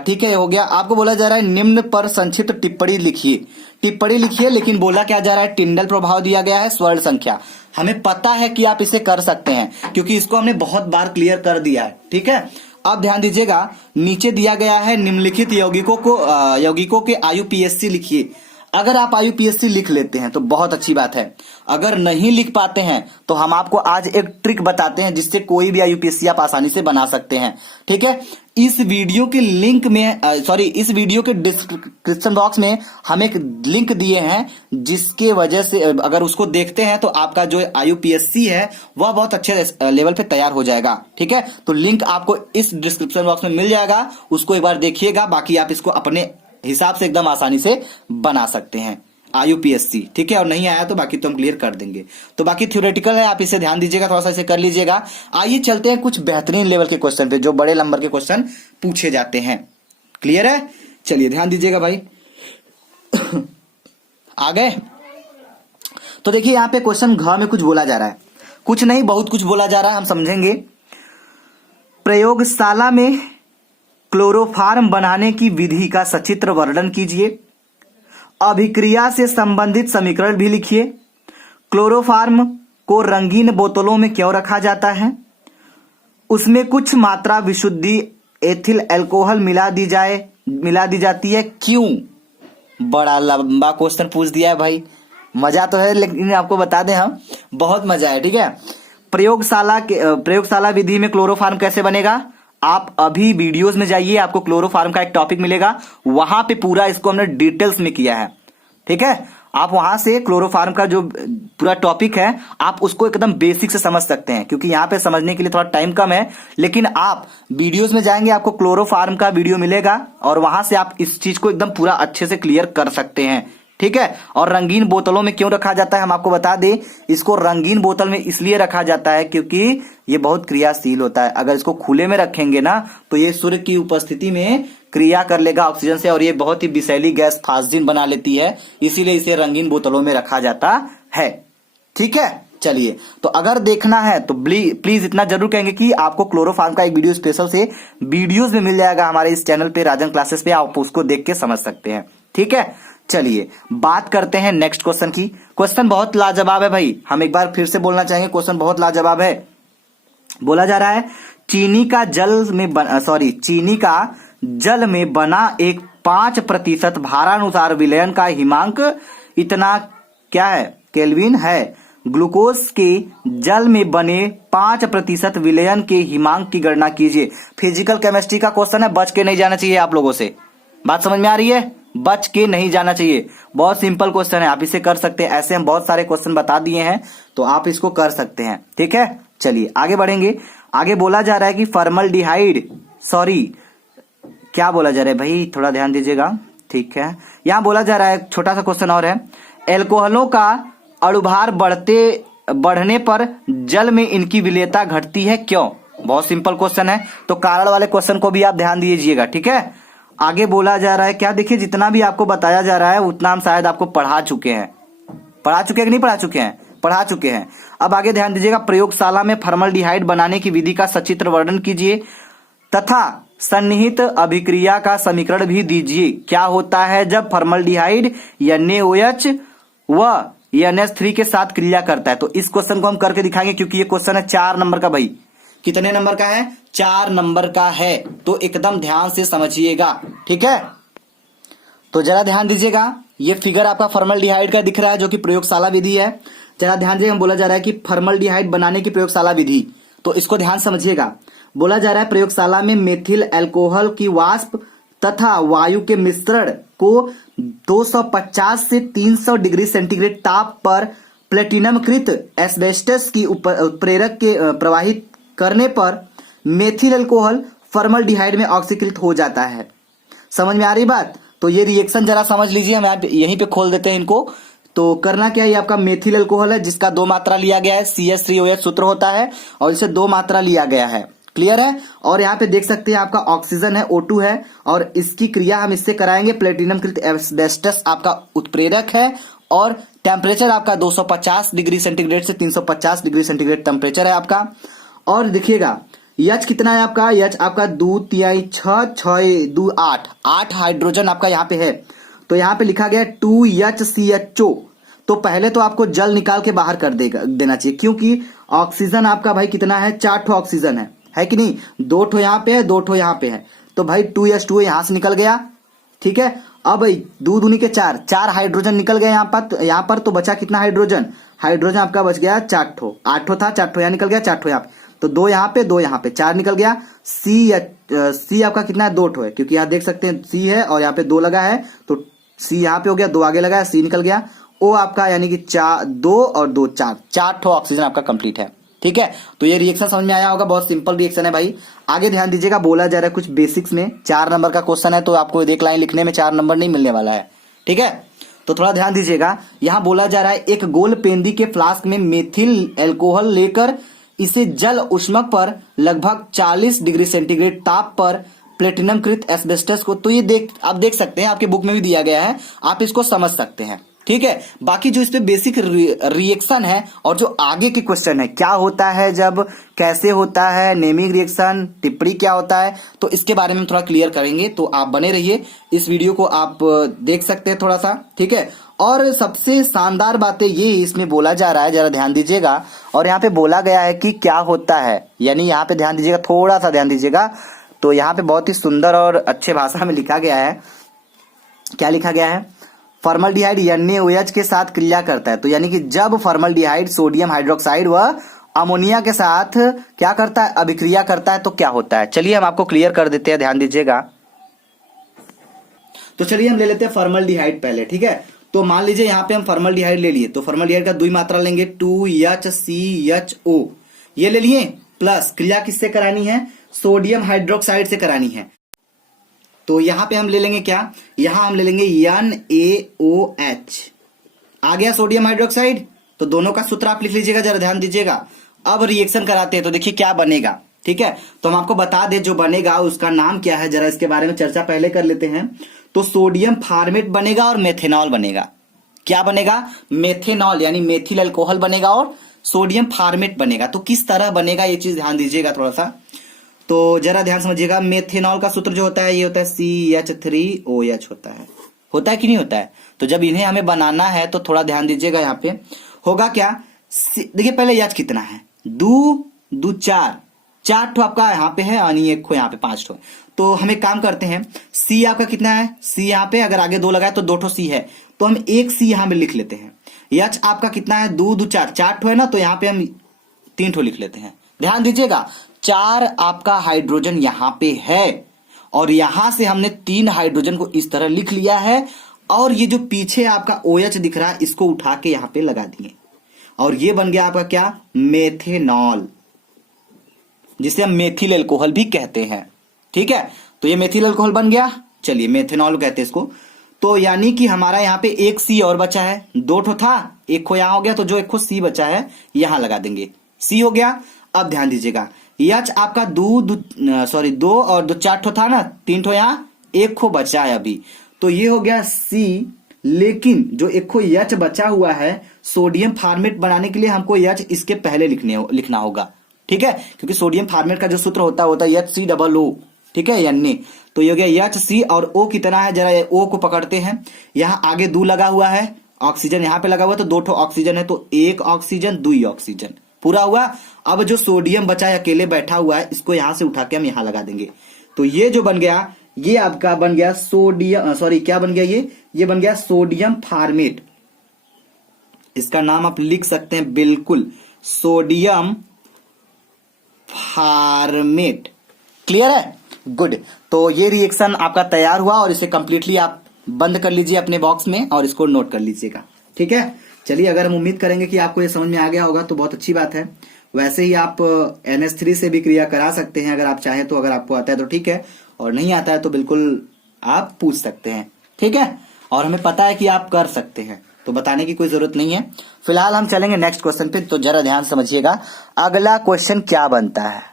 ठीक है, हो गया। आपको बोला जा रहा है निम्न पर संक्षिप्त टिप्पणी लिखिए। टिप्पणी लिखिए, लेकिन बोला क्या जा रहा है? टिंडल प्रभाव दिया गया है, स्वर्ण संख्या। हमें पता है कि आप इसे कर सकते हैं, क्योंकि इसको हमने बहुत बार क्लियर कर दिया है। ठीक है। अब ध्यान दीजिएगा, नीचे दिया गया है निम्नलिखित यौगिकों के आयुपीएससी लिखिए। अगर आप आयुपीएससी लिख लेते हैं तो बहुत अच्छी बात है। अगर नहीं लिख पाते हैं तो हम आपको आज एक ट्रिक बताते हैं, जिससे कोई भी आयुपीएससी आप आसानी से बना सकते हैं। ठीक है। इस वीडियो के लिंक में इस वीडियो के डिस्क्रिप्शन बॉक्स में हम एक लिंक दिए हैं, जिसके वजह से अगर उसको देखते हैं तो आपका जो आयुपीएससी है वह बहुत अच्छे लेवल पे तैयार हो जाएगा। ठीक है। तो लिंक आपको इस डिस्क्रिप्शन बॉक्स में मिल जाएगा, उसको एक बार देखिएगा। बाकी आप इसको अपने हिसाब से एकदम आसानी से बना सकते हैं आयुपीएससी। ठीक है। और नहीं आया तो बाकी तो हम क्लियर कर देंगे। तो बाकी थ्योरेटिकल है, आप इसे ध्यान दीजिएगा, थोड़ा सा इसे कर लीजिएगा। आइए चलते हैं कुछ बेहतरीन लेवल के क्वेश्चन पे, जो बड़े नंबर के क्वेश्चन पूछे जाते हैं। क्लियर है? चलिए ध्यान दीजिएगा भाई। आ गए? तो देखिए यहाँ पे क्वेश्चन घ में कुछ बोला जा रहा है, कुछ नहीं बहुत कुछ बोला जा रहा है, हम समझेंगे। प्रयोगशाला में क्लोरोफार्म बनाने की विधि का सचित्र वर्णन कीजिए। अभिक्रिया से संबंधित समीकरण भी लिखिए। क्लोरोफार्म को रंगीन बोतलों में क्यों रखा जाता है? उसमें कुछ मात्रा विशुद्धि एथिल अल्कोहल मिला दी जाती है, क्यों? बड़ा लंबा क्वेश्चन पूछ दिया है भाई। मजा तो है, लेकिन आपको बता दें हम, बहुत मजा है। ठीक है। प्रयोगशाला विधि में क्लोरोफार्म कैसे बनेगा? आप अभी वीडियोस में जाइए, आपको क्लोरोफार्म का एक टॉपिक मिलेगा, वहां पे पूरा इसको हमने डिटेल्स में किया है। ठीक है। आप वहां से क्लोरोफार्म का जो पूरा टॉपिक है, आप उसको एकदम बेसिक से समझ सकते हैं, क्योंकि यहाँ पे समझने के लिए थोड़ा टाइम कम है। लेकिन आप वीडियोस में जाएंगे, आपको क्लोरोफार्म का वीडियो मिलेगा, और वहां से आप इस चीज को एकदम पूरा अच्छे से क्लियर कर सकते हैं। ठीक है। और रंगीन बोतलों में क्यों रखा जाता है हम आपको बता दें, इसको रंगीन बोतल में इसलिए रखा जाता है क्योंकि ये बहुत क्रियाशील होता है। अगर इसको खुले में रखेंगे ना तो ये सूर्य की उपस्थिति में क्रिया कर लेगा ऑक्सीजन से और ये बहुत ही विषैली गैस फास्जिन बना लेती है, इसीलिए इसे रंगीन बोतलों में रखा जाता है। ठीक है, चलिए तो अगर देखना है तो प्लीज इतना जरूर कहेंगे कि आपको क्लोरोफार्म का एक वीडियो स्पेशल से वीडियोस में मिल जाएगा हमारे इस चैनल पे राजन क्लासेस पे, आप उसको देख के समझ सकते हैं। ठीक है, चलिए बात करते हैं नेक्स्ट क्वेश्चन की। क्वेश्चन बहुत लाजवाब है भाई, हम एक बार फिर से बोलना चाहेंगे, क्वेश्चन बहुत लाजवाब है। बोला जा रहा है चीनी का जल में बना एक 5% भारानुसार विलयन का हिमांक इतना क्या है, केल्विन है। ग्लूकोज के जल में बने 5% विलयन के हिमांक की गणना कीजिए। फिजिकल केमिस्ट्री का क्वेश्चन है, बच के नहीं जाना चाहिए आप लोगों से। बात समझ में आ रही है, बच के नहीं जाना चाहिए। बहुत सिंपल क्वेश्चन है, आप इसे कर सकते हैं। ऐसे हम बहुत सारे क्वेश्चन बता दिए हैं तो आप इसको कर सकते हैं। ठीक है, चलिए आगे बढ़ेंगे। आगे बोला जा रहा है कि क्या बोला जा रहा है भाई, थोड़ा ध्यान दीजिएगा। ठीक है, यहां बोला जा रहा है, छोटा सा क्वेश्चन और है, एल्कोहलों का अणुभार बढ़ने पर जल में इनकी विलेयता घटती है क्यों। बहुत सिंपल क्वेश्चन है, तो कारण वाले क्वेश्चन को भी आप ध्यान दीजिएगा। ठीक है, आगे बोला जा रहा है क्या, देखिए जितना भी आपको बताया जा रहा है उतना हम शायद आपको पढ़ा चुके हैं कि नहीं पढ़ा चुके हैं, पढ़ा चुके हैं। अब आगे ध्यान दीजिएगा, प्रयोगशाला में फॉर्मल्डिहाइड बनाने की विधि का सचित्र वर्णन कीजिए तथा सन्निहित अभिक्रिया का समीकरण भी दीजिए। क्या होता है जब फॉर्मल्डिहाइड NaOH व NH3 के साथ क्रिया करता है। तो इस क्वेश्चन को हम करके दिखाएंगे क्योंकि ये क्वेश्चन है 4 नंबर का भाई। कितने नंबर का है, 4 नंबर का है, तो एकदम ध्यान से समझिएगा। ठीक है, तो जरा ध्यान दीजिएगा, ये फिगर आपका फॉर्मल्डिहाइड का दिख रहा है जो कि प्रयोगशाला विधि है। जरा ध्यान दीजिएगा, बोला जा रहा है कि फॉर्मल्डिहाइड बनाने की प्रयोगशाला विधि, तो इसको ध्यान समझिएगा। बोला जा रहा है प्रयोगशाला में मेथिल अल्कोहल की वाष्प तथा वायु के मिश्रण को 250 से 300 डिग्री सेंटीग्रेड ताप पर प्लेटिनम कृत एस्बेस्टस की उत्प्रेरक के प्रवाहित करने पर मेथिल अल्कोहल फॉर्मल्डिहाइड में ऑक्सीकृत हो जाता है। समझ में आ रही बात, तो ये रिएक्शन जरा समझ लीजिए, हम यहीं पे खोल देते हैं इनको। तो करना क्या है, ये आपका मेथिल अल्कोहल है जिसका 2 मात्रा लिया गया है, CH3OH सूत्र होता है और इसे 2 मात्रा लिया गया है। क्लियर है, और यहाँ पे देख सकते हैं आपका ऑक्सीजन है, O2 है, और इसकी क्रिया हम इससे कराएंगे। प्लेटिनम कृत एस्बेस्टस आपका उत्प्रेरक है और टेम्परेचर आपका 250 डिग्री सेंटीग्रेड से 350 डिग्री सेंटीग्रेड टेम्परेचर है आपका। और देखिएगा H कितना है आपका, H आपका 2 3 6 6 2 8 हाइड्रोजन आपका यहाँ पे है। तो यहाँ पे लिखा गया 2HCHO। तो पहले तो आपको जल निकाल के बाहर कर देना चाहिए क्योंकि ऑक्सीजन आपका भाई कितना है, 4 ठो ऑक्सीजन है कि नहीं, 2 ठो यहाँ पे है, 2 ठो यहाँ पे है, तो भाई 2H2 यहाँ से निकल गया। ठीक है, अब 2 दूनी के 4 हाइड्रोजन निकल गए यहाँ पर तो बचा कितना हाइड्रोजन आपका बच गया 4 ठो, 8 ठो था, 4 ठो यहाँ निकल गया, 4 ठो यहाँ पे, तो 2 यहाँ पे 2 यहाँ पे, 4 निकल गया। C आपका कितना है, 2 ठो है, क्योंकि यहाँ देख सकते हैं C है और यहाँ पे 2 लगा है, तो C यहाँ पे हो गया, 2 आगे लगा है, C निकल गया। O आपका यानी कि 2 और 2 4 ठो ऑक्सीजन आपका कंप्लीट है। ठीक है, तो ये रिएक्शन समझ में आया होगा, बहुत सिंपल रिएक्शन है भाई। आगे ध्यान दीजिएगा, बोला जा रहा है कुछ बेसिक्स में, 4 नंबर का क्वेश्चन है तो आपको एक लाइन लिखने में 4 नंबर नहीं मिलने वाला है। ठीक है, तो थोड़ा ध्यान दीजिएगा। यहां बोला जा रहा है एक गोल पेंदी के फ्लास्क में मेथिल अल्कोहल लेकर इसे जल उष्मक पर लगभग 40 डिग्री सेंटीग्रेड ताप पर प्लेटिनम कृत एस्बेस्टस को, तो ये आप देख सकते हैं, आपके बुक में भी दिया गया है, आप इसको समझ सकते हैं। ठीक है, बाकी जो इस पे बेसिक रिएक्शन है और जो आगे के क्वेश्चन है, क्या होता है जब, कैसे होता है, नेमिंग रिएक्शन, टिप्पणी क्या होता है, तो इसके बारे में थोड़ा क्लियर करेंगे। तो आप बने रहिए, इस वीडियो को आप देख सकते हैं थोड़ा सा। ठीक है, और सबसे शानदार बातें ये इसमें बोला जा रहा है, जरा ध्यान दीजिएगा, और यहाँ पे बोला गया है कि क्या होता है, यानी यहाँ पे ध्यान दीजिएगा, थोड़ा सा ध्यान दीजिएगा। तो यहाँ पे बहुत ही सुंदर और अच्छे भाषा में लिखा गया है, क्या लिखा गया है, फॉर्मल्डिहाइड NaOH के साथ क्रिया करता है। तो यानी कि जब फॉर्मल्डिहाइड सोडियम हाइड्रोक्साइड व अमोनिया के साथ क्या करता है, अभिक्रिया करता है, तो क्या होता है, चलिए हम आपको क्लियर कर देते हैं, ध्यान दीजिएगा। तो चलिए हम ले लेते हैं फॉर्मल्डिहाइड पहले। ठीक है, तो मान लीजिए यहाँ पे हम फॉर्मल्डिहाइड ले लिए, तो फॉर्मल्डिहाइड का 2 मात्रा लेंगे, 2HCHO ये ले लिए, प्लस क्रिया किससे करानी है, सोडियम हाइड्रोक्साइड से करानी है। तो यहां पे हम ले लेंगे क्या, यहां हम ले लेंगे NaOH। आ गया सोडियम हाइड्रोक्साइड। तो दोनों का सूत्र आप लिख लीजिएगा, जरा ध्यान दीजिएगा। अब रिएक्शन कराते हैं तो देखिए क्या बनेगा। ठीक है, तो हम आपको बता दें जो बनेगा उसका नाम क्या है, जरा इसके बारे में चर्चा पहले कर लेते हैं। तो सोडियम फार्मेट बनेगा और मेथेनॉल बनेगा। क्या बनेगा, मेथेनॉल यानी मेथिल अल्कोहल बनेगा और सोडियम फार्मेट बनेगा। तो किस तरह बनेगा ये चीज ध्यान दीजिएगा थोड़ा सा। तो जरा ध्यान समझिएगा, मेथेनॉल का सूत्र जो होता है ये होता है CH3OH होता है कि नहीं होता है। तो जब इन्हें हमें बनाना है तो थोड़ा ध्यान दीजिएगा, यहाँ पे होगा क्या, देखिए पहले H कितना है, 2 4 ठो आपका यहाँ पे है और एक खो यहाँ पे 5 ठो। तो हम एक काम करते हैं, C आपका कितना है, C यहाँ पे अगर आगे 2 लगाए तो 2 ठो C है, तो हम एक C यहाँ पे लिख लेते हैं। H आपका कितना है, 2 4 ठो है ना, तो यहाँ पे हम 3 ठो लिख लेते हैं। ध्यान दीजिएगा, 4 आपका हाइड्रोजन यहाँ पे है और यहां से हमने 3 हाइड्रोजन को इस तरह लिख लिया है और ये जो पीछे आपका OH दिख रहा है इसको उठा के यहां पे लगा दिए और ये बन गया आपका क्या, मेथेनॉल, जिसे हम मेथिल अल्कोहल भी कहते हैं। ठीक है, तो ये मेथिल अल्कोहल बन गया। चलिए मेथेनॉल कहते हैं इसको। तो यानी कि हमारा यहाँ पे एक C और बचा है, 2 ठो था, एक खो यहां हो गया, तो जो एक खो C बचा है यहां लगा देंगे, C हो गया। अब ध्यान दीजिएगा, H आपका 2 और 2 4 ठो था ना, 3 ठो यहाँ, एक खो बचा है अभी, तो ये हो गया C। लेकिन जो एक खो H बचा हुआ है, सोडियम फार्मेट बनाने के लिए हमको H इसके पहले लिखना होगा। ठीक है, क्योंकि सोडियम फार्मेट का जो सूत्र होता है HCOO। ठीक है, Na। तो ये हो गया HC और O कितना है, जरा O को पकड़ते हैं। यहाँ आगे 2 लगा हुआ है, ऑक्सीजन यहाँ पे लगा हुआ है, तो 2 ठो ऑक्सीजन है, तो 1 ऑक्सीजन 2 ऑक्सीजन पूरा हुआ। अब जो सोडियम बचा है अकेले बैठा हुआ है, इसको यहां से उठा के हम यहां लगा देंगे। तो ये जो बन गया, ये आपका बन गया सोडियम, क्या बन गया, ये बन गया सोडियम फार्मेट। इसका नाम आप लिख सकते हैं बिल्कुल, सोडियम फार्मेट। क्लियर है, गुड। तो ये रिएक्शन आपका तैयार हुआ और इसे कंप्लीटली आप बंद कर लीजिए अपने बॉक्स में और इसको नोट कर लीजिएगा। ठीक है, चलिए अगर हम उम्मीद करेंगे कि आपको ये समझ में आ गया होगा तो बहुत अच्छी बात है। वैसे ही आप NH3 से भी क्रिया करा सकते हैं अगर आप चाहें तो, अगर आपको आता है तो ठीक है, और नहीं आता है तो बिल्कुल आप पूछ सकते हैं। ठीक है, और हमें पता है कि आप कर सकते हैं, तो बताने की कोई जरूरत नहीं है। फिलहाल हम चलेंगे नेक्स्ट क्वेश्चन पे, तो जरा ध्यान समझिएगा अगला क्वेश्चन क्या बनता है।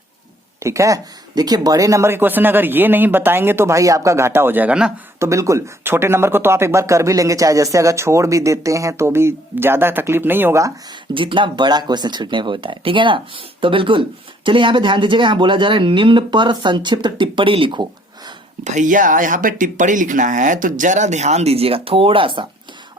ठीक है, देखिए बड़े नंबर के क्वेश्चन अगर ये नहीं बताएंगे तो भाई आपका घाटा हो जाएगा ना। तो बिल्कुल छोटे नंबर को तो आप एक बार कर भी लेंगे, चाहे जैसे अगर छोड़ भी देते हैं तो भी ज्यादा तकलीफ नहीं होगा जितना बड़ा क्वेश्चन छूटने पे होता है। ठीक है ना, तो बिल्कुल चलिए यहाँ पे ध्यान दीजिएगा, यहाँ बोला जा रहा है निम्न पर संक्षिप्त टिप्पणी लिखो। भैया यहाँ पे टिप्पणी लिखना है तो जरा ध्यान दीजिएगा थोड़ा सा।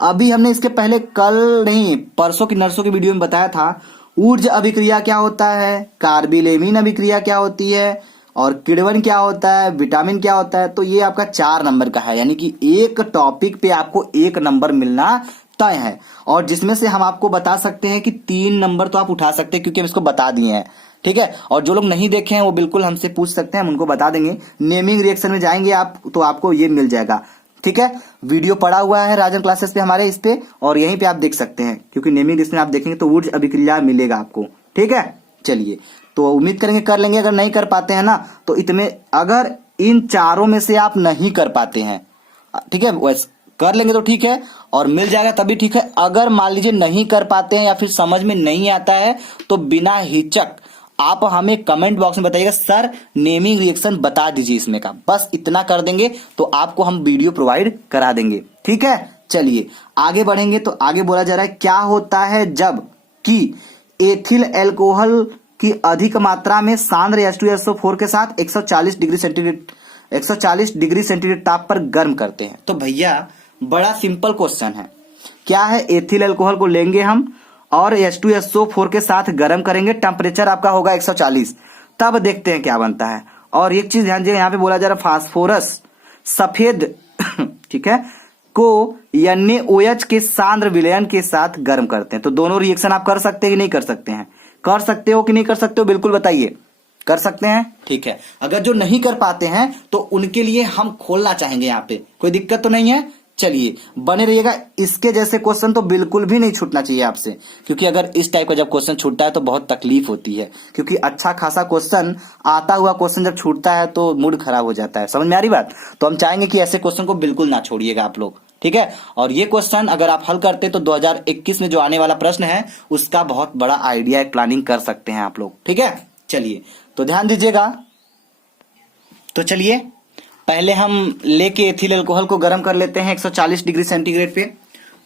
अभी हमने इसके पहले कल नहीं परसों की नर्सों की वीडियो में बताया था ऊर्ज अभिक्रिया क्या होता है, कार्बिलेमीन अभिक्रिया क्या होती है और किण्वन क्या होता है, विटामिन क्या होता है। तो ये आपका 4 नंबर का है, यानी कि एक टॉपिक पे आपको 1 नंबर मिलना तय है, और जिसमें से हम आपको बता सकते हैं कि 3 नंबर तो आप उठा सकते हैं क्योंकि हम इसको बता दिए हैं। ठीक है, और जो लोग नहीं देखे हैं वो बिल्कुल हमसे पूछ सकते हैं, हम उनको बता देंगे। नेमिंग रिएक्शन में जाएंगे आप तो आपको ये मिल जाएगा। ठीक है, वीडियो पड़ा हुआ है राजन क्लासेस पे हमारे, इस पे, और यहीं पे आप देख सकते हैं, क्योंकि नेमिंग रिएक्शन आप देखेंगे तो ऊर्ज अभिक्रिया मिलेगा आपको। ठीक है, चलिए तो उम्मीद करेंगे कर लेंगे। अगर नहीं कर पाते हैं ना तो इतने, अगर इन चारों में से आप नहीं कर पाते हैं, ठीक है, वैसे कर लेंगे तो ठीक है और मिल जाएगा तभी ठीक है। अगर मान लीजिए नहीं कर पाते हैं या फिर समझ में नहीं आता है तो बिना हिचक आप हमें कमेंट बॉक्स में बताइएगा, सर नेमिंग रिएक्शन बता दीजिए इसमें का, बस इतना कर देंगे तो आपको हम वीडियो प्रोवाइड करा देंगे। ठीक है, चलिए आगे बढ़ेंगे। तो आगे बोला जा रहा है क्या होता है जब कि एथिल अल्कोहल की अधिक मात्रा में सांद्र H2SO4 के साथ 140 डिग्री सेंटीग्रेड ताप पर गर्म करते हैं। तो भैया बड़ा सिंपल क्वेश्चन है, क्या है, एथिल अल्कोहल को लेंगे हम और H2SO4 के साथ गर्म करेंगे, टेम्परेचर आपका होगा 140, तब देखते हैं क्या बनता है। और एक चीज ध्यान दीजिए, यहाँ पे बोला जा रहा है फास्फोरस सफेद ठीक है को NaOH के सांद्र विलयन के साथ गर्म करते हैं। तो दोनों रिएक्शन आप कर सकते हैं कि नहीं कर सकते हैं, कर सकते हो कि नहीं कर सकते हो, बिल्कुल बताइए, कर सकते हैं। ठीक है, अगर जो नहीं कर पाते हैं तो उनके लिए हम खोलना चाहेंगे, यहाँ पे कोई दिक्कत तो नहीं है। चलिए बने रहिएगा, इसके जैसे क्वेश्चन तो बिल्कुल भी नहीं छूटना चाहिए आपसे, क्योंकि अगर इस टाइप का जब क्वेश्चन छूटता है तो बहुत तकलीफ होती है, क्योंकि अच्छा खासा क्वेश्चन आता हुआ क्वेश्चन जब छूटता है तो मूड खराब हो जाता है। समझ में आ रही बात? तो हम चाहेंगे कि ऐसे क्वेश्चन को बिल्कुल ना छोड़िएगा आप लोग, ठीक है। और ये क्वेश्चन अगर आप हल करते तो 2021 में जो आने वाला प्रश्न है उसका बहुत बड़ा आइडिया प्लानिंग कर सकते हैं आप लोग, ठीक है। चलिए तो ध्यान दीजिएगा। तो चलिए पहले हम लेके एथिल अल्कोहल को गर्म कर लेते हैं 140 डिग्री सेंटीग्रेड पे।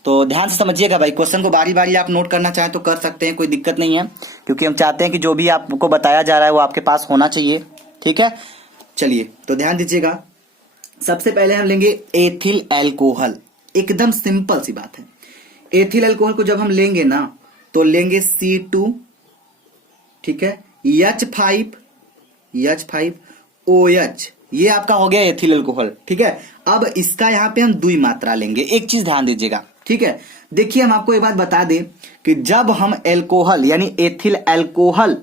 तो ध्यान से समझिएगा भाई, क्वेश्चन को बारी बारी आप नोट करना चाहें तो कर सकते हैं, कोई दिक्कत नहीं है, क्योंकि हम चाहते हैं कि जो भी आपको बताया जा रहा है वो आपके पास होना चाहिए, ठीक है। चलिए तो ध्यान दीजिएगा, सबसे पहले हम लेंगे एथिल अल्कोहल। एकदम सिंपल सी बात है। एथिल अल्कोहल को जब हम लेंगे ना तो लेंगे C2, ठीक है, H5OH, ये आपका हो गया एथिल अल्कोहल, ठीक है। अब इसका यहां पे हम दुई मात्रा लेंगे। एक चीज ध्यान दीजिएगा, ठीक है। देखिए हम आपको एक बात बता दें कि जब हम अल्कोहल यानी एथिल अल्कोहल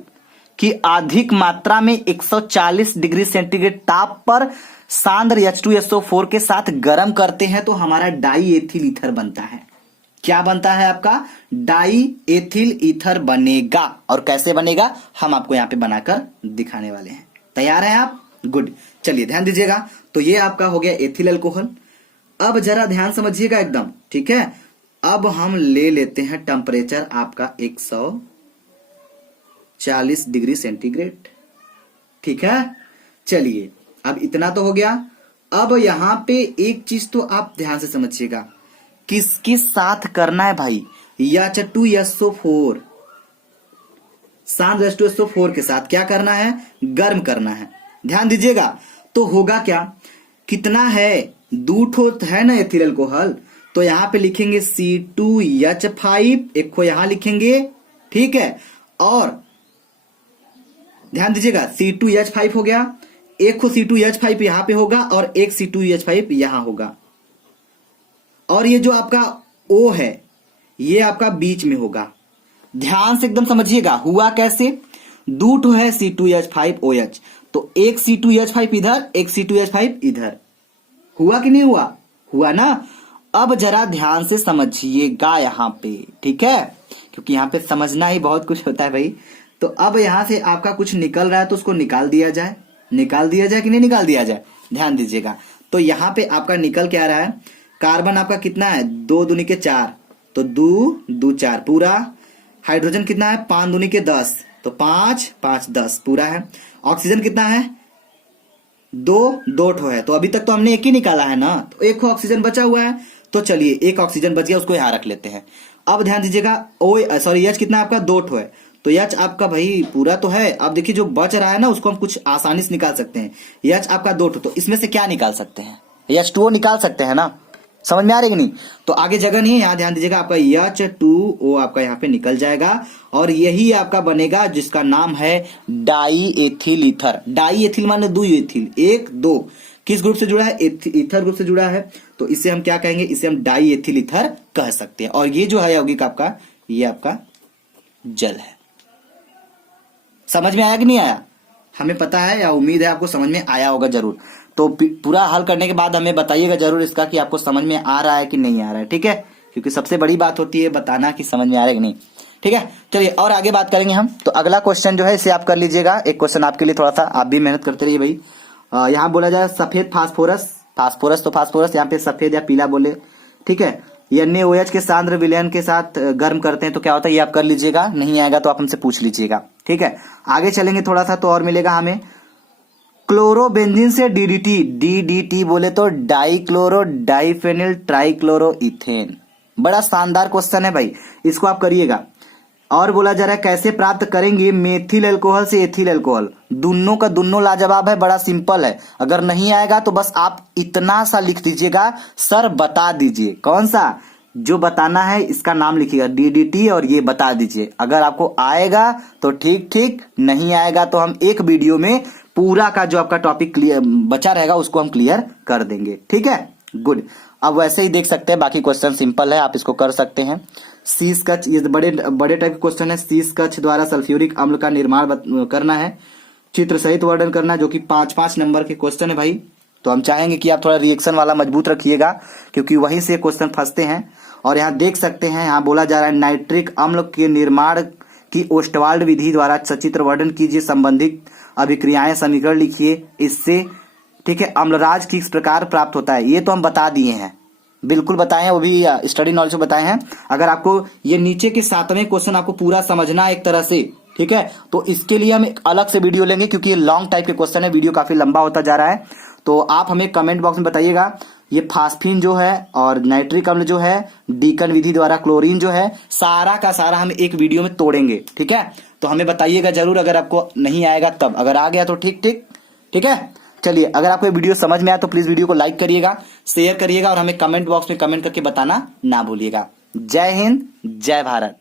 की अधिक मात्रा में 140 डिग्री सेंटीग्रेड ताप पर सांद्र H2SO4 के साथ गर्म करते हैं तो हमारा डाई एथिल ईथर बनता है। क्या बनता है आपका? डाई एथिल ईथर बनेगा। और कैसे बनेगा हम आपको यहां पे बनाकर दिखाने वाले हैं। तैयार हैं आप? गुड। चलिए ध्यान दीजिएगा, तो ये आपका हो गया एथिल अल्कोहल। अब जरा ध्यान समझिएगा एकदम, ठीक है। अब हम ले लेते हैं टेम्परेचर आपका 140 डिग्री सेंटीग्रेड, ठीक है। चलिए अब इतना तो हो गया। अब यहां पे एक चीज तो आप ध्यान से समझिएगा, किसके साथ करना है भाई? H2SO4, सांद्र H2SO4 के साथ क्या करना है? गर्म करना है। ध्यान दीजिएगा, तो होगा क्या? कितना है? 2 ठो है ना एथिल अल्कोहल, तो यहां पे लिखेंगे C2H5, एक को यहां लिखेंगे, ठीक है। और ध्यान दीजिएगा C2H5 हो गया, एक को C2H5 यहां पे होगा और एक C2H5 यहां होगा। और ये जो आपका O है ये आपका बीच में होगा। ध्यान से एकदम समझिएगा, हुआ कैसे? 2 ठो है C2H5OH, तो एक C2H5 इधर, एक C2H5 इधर। हुआ कि नहीं हुआ? हुआ ना। अब जरा ध्यान से समझिएगा यहां पे, ठीक है, क्योंकि यहां पे समझना ही बहुत कुछ होता है भाई। तो अब यहां से आपका कुछ निकल रहा है तो उसको निकाल दिया जाए। निकाल दिया जाए कि नहीं निकाल दिया जाए? ध्यान दीजिएगा, तो यहां पे आपका निकल क्या रहा है? कार्बन आपका कितना है? 2 दूनी के 4, तो 2 2 4 पूरा। हाइड्रोजन कितना है? 5 दूनी के 10, तो 5 5 10 पूरा है। ऑक्सीजन कितना है? 2 ठो है, तो अभी तक तो हमने एक ही निकाला है ना, तो एक ऑक्सीजन बचा हुआ है। तो चलिए एक ऑक्सीजन बच गया, उसको यहां रख लेते हैं। अब ध्यान दीजिएगा, H कितना है आपका? 2 ठो है, तो H आपका भाई पूरा तो है। अब देखिए जो बच रहा है ना उसको हम कुछ आसानी से निकाल सकते हैं। H आपका 2 ठो, तो इसमें से क्या निकाल सकते हैं? H2O निकाल सकते हैं ना। समझ में आ रही कि नहीं? तो आगे जगह नहीं है, यहां ध्यान दीजिएगा, आपका H2O आपका यहां पे निकल जाएगा और यही आपका बनेगा जिसका नाम है die ethyl ether. Die ethyl माने 2 एथिल, 1 2 किस ग्रुप से जुड़ा है? ईथर ग्रुप से जुड़ा है, तो इसे हम क्या कहेंगे? इसे हम डाई एथिल ईथर कह सकते हैं। और ये जो है यौगिक आपका, ये आपका जल है। समझ में आया कि नहीं आया? हमें पता है या उम्मीद है आपको समझ में आया होगा जरूर। तो पूरा हल करने के बाद हमें बताइएगा जरूर इसका कि आपको समझ में आ रहा है कि नहीं आ रहा है, ठीक है, क्योंकि सबसे बड़ी बात होती है बताना कि समझ में आ रहा है कि नहीं, ठीक है। चलिए और आगे बात करेंगे हम। तो अगला क्वेश्चन जो है इसे आप कर लीजिएगा। एक क्वेश्चन आपके लिए, थोड़ा सा आप भी मेहनत करते रहिए भाई। यहाँ बोला जाए सफेद फास्फोरस, फास्फोरस तो फास्फोरस, यहाँ पे सफेद या पीला बोले, ठीक है। NaOH के सांद्र विलयन के साथ गर्म करते हैं तो क्या होता है, ये आप कर लीजिएगा। नहीं आएगा तो आप हमसे पूछ लीजिएगा, ठीक है। आगे चलेंगे थोड़ा सा तो और मिलेगा हमें। क्लोरोबेंजीन से DDT बोले तो डाइक्लोरो डाइफेनिल ट्राइक्लोरो इथेन। बड़ा शानदार क्वेश्चन है भाई, इसको आप करिएगा। और बोला जा रहा है कैसे प्राप्त करेंगे मेथिल अल्कोहल से एथिल अल्कोहल। दोनों का दोनों लाजवाब है, बड़ा सिंपल है। अगर नहीं आएगा तो बस आप इतना सा लिख दीजिएगा, सर बता दीजिए। कौन सा? जो बताना है इसका नाम लिखिएगा DDT और ये बता दीजिए। अगर आपको आएगा तो ठीक ठीक, नहीं आएगा तो हम एक वीडियो में पूरा का जो आपका टॉपिक क्लियर बचा रहेगा उसको हम क्लियर कर देंगे, ठीक है। गुड। अब वैसे ही देख सकते हैं, बाकी क्वेश्चन सिंपल है, आप इसको कर सकते हैं। शीश कच्छ, ये बड़े बड़े टाइप के क्वेश्चन है। शीश कच्छ द्वारा सल्फ्यूरिक अम्ल का निर्माण करना है, चित्र सहित वर्णन करना, जो कि 5-5 नंबर के क्वेश्चन है भाई। तो हम चाहेंगे कि आप थोड़ा रिएक्शन वाला मजबूत रखिएगा, क्योंकि वहीं से क्वेश्चन फंसते हैं। और यहाँ देख सकते हैं, यहाँ बोला जा रहा है नाइट्रिक अम्ल के निर्माण की ओस्टवाल्ड विधि द्वारा सचित्र वर्णन कीजिए, संबंधित अभिक्रियाएं समीकरण लिखिए इससे, ठीक है, अम्लराज किस प्रकार प्राप्त होता है। ये तो हम बता दिए हैं, बिल्कुल बताए हैं, वो भी स्टडी नॉलेज में बताए हैं। अगर आपको ये नीचे के 7वें क्वेश्चन आपको पूरा समझना है एक तरह से, ठीक है, तो इसके लिए हम एक अलग से वीडियो लेंगे, क्योंकि ये लॉन्ग टाइप के क्वेश्चन है, वीडियो काफी लंबा होता जा रहा है। तो आप हमें कमेंट बॉक्स में बताइएगा, ये फास्फिन जो है और नाइट्रिक अम्ल जो है, डीकन विधि द्वारा क्लोरीन जो है, सारा का सारा हम एक वीडियो में तोड़ेंगे, ठीक है। तो हमें बताइएगा जरूर, अगर आपको नहीं आएगा तब, अगर आ गया तो ठीक ठीक, ठीक है। चलिए, अगर आपको ये वीडियो समझ में आया तो प्लीज वीडियो को लाइक करिएगा, शेयर करिएगा और हमें कमेंट बॉक्स में कमेंट करके बताना ना भूलिएगा। जय हिंद, जय भारत।